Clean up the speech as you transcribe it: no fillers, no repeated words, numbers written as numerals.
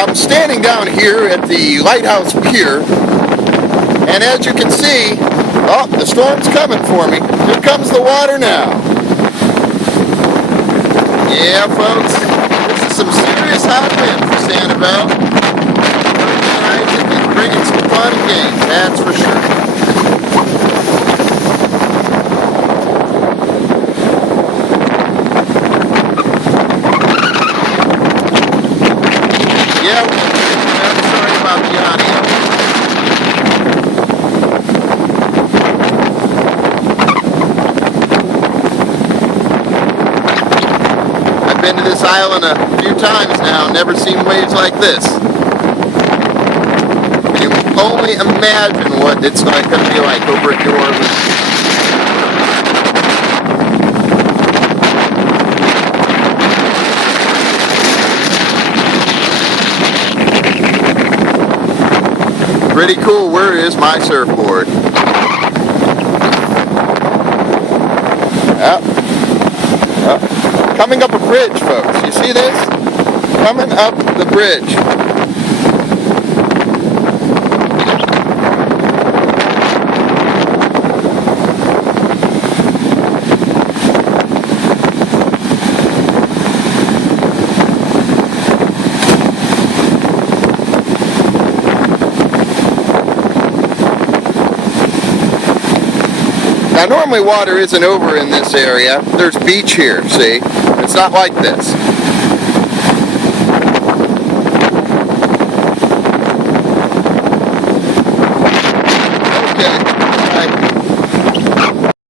I'm standing down here at the Lighthouse Pier, and as you can see, oh, the storm's coming for me. Here comes the water now. Yeah, folks, this is some serious hot wind for Sanibel. It's bringing some fun and games, that's for sure. Yeah, I'm sorry about the audio. I've been to this island a few times now, never seen waves like this. You can only imagine what it's going to be like over at New Orleans. Pretty cool. Where is my surfboard? Coming up a bridge, folks. You see this? Coming up the bridge. Now normally water isn't over in this area. There's beach here, see? It's not like this.